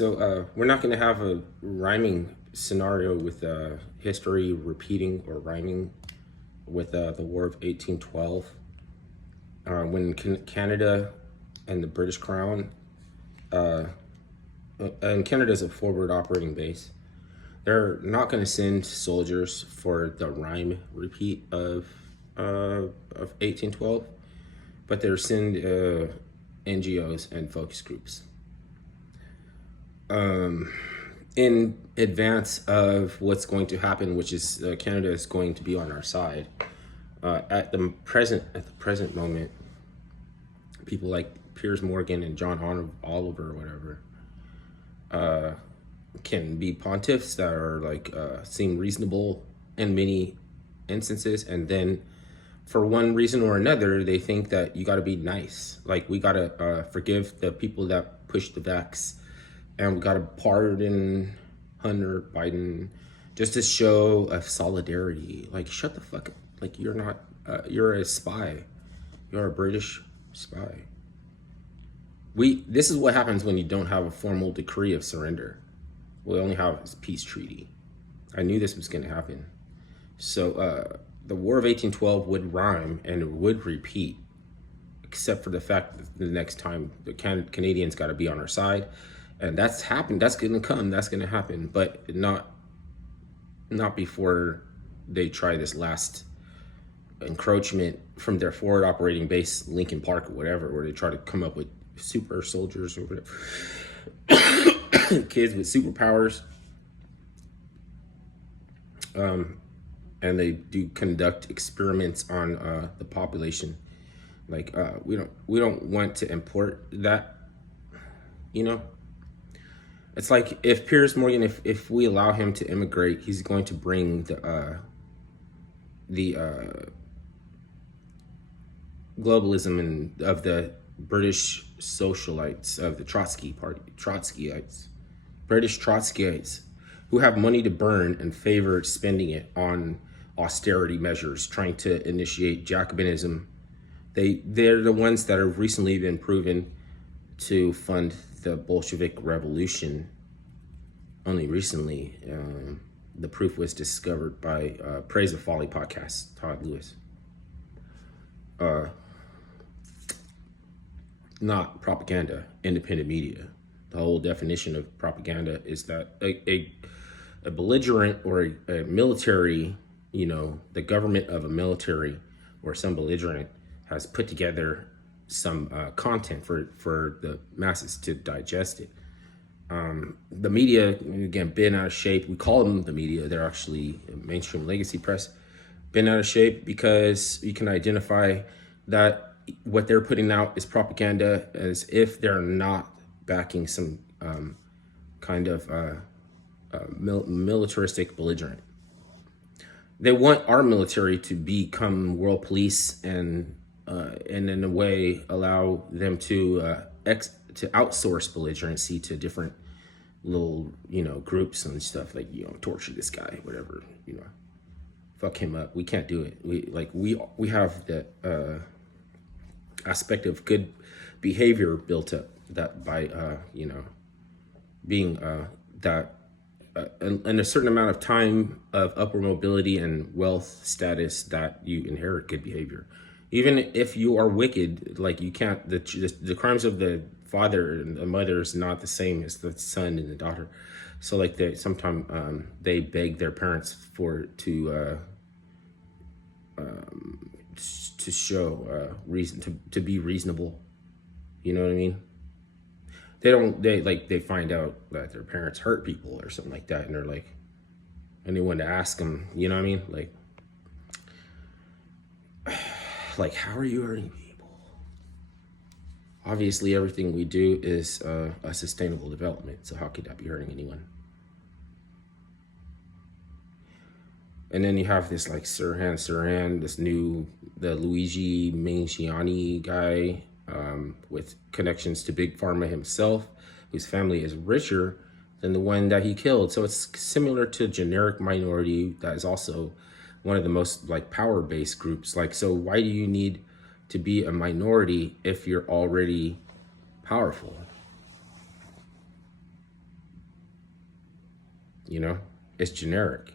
We're not going to have a rhyming scenario with history repeating or rhyming with the War of 1812. When Canada and the British Crown, and Canada is a forward operating base, they're not going to send soldiers for the rhyme repeat of 1812, but they're send NGOs and focus groups. In advance of what's going to happen, which is Canada is going to be on our side. At the present moment, people like Piers Morgan and John Oliver or whatever can be pontiffs that are like seem reasonable in many instances, and then for one reason or another, they think that you got to be nice. Like we got to forgive the people that pushed the vax, and we got to pardon Hunter Biden just to show of solidarity. Like, shut the fuck up. Like, you're not, you're a spy. You're a British spy. This is what happens when you don't have a formal decree of surrender. We only have a peace treaty. I knew this was going to happen. So, the War of 1812 would rhyme and it would repeat, except for the fact that the next time the Canadians got to be on our side. And that's happened. That's going to come. That's going to happen. But not before they try this last encroachment from their forward operating base, Lincoln Park or whatever, where they try to come up with super soldiers or whatever. Kids with superpowers. And they do conduct experiments on the population. Like we don't want to import that, you know. It's like if Piers Morgan, if we allow him to immigrate, he's going to bring the globalism and of the British socialites of the Trotskyites, British Trotskyites, who have money to burn and favor spending it on austerity measures, trying to initiate Jacobinism. They're the ones that have recently been proven to fund the Bolshevik Revolution. Only recently, the proof was discovered by Praise of Folly podcast, Todd Lewis. Not propaganda, independent media. The whole definition of propaganda is that a belligerent or a military, the government of a military or some belligerent has put together some content for the masses to digest it. The media, again, been out of shape. We call them the media. They're actually mainstream legacy press. Been out of shape because you can identify that what they're putting out is propaganda, as if they're not backing some kind of militaristic belligerent. They want our military to become world police and in a way allow them to outsource belligerency to different little groups and stuff, like torture this guy, whatever, fuck him up. We can't do it. We have that aspect of good behavior built up that by being that in a certain amount of time of upward mobility and wealth status, that you inherit good behavior. Even if you are wicked, like you can't, the crimes of the father and the mother is not the same as the son and the daughter. So like sometimes they beg their parents to show reason to be reasonable. You know what I mean? They find out that their parents hurt people or something like that, and they're like, and they want to ask them, you know what I mean? Like, how are you hurting people? Obviously, everything we do is a sustainable development. So how could that be hurting anyone? And then you have this like Sirhan, the Luigi Mangiani guy with connections to Big Pharma himself, whose family is richer than the one that he killed. So it's similar to generic minority that is also one of the most like power-based groups. Like, so why do you need to be a minority if you're already powerful? You know, it's generic.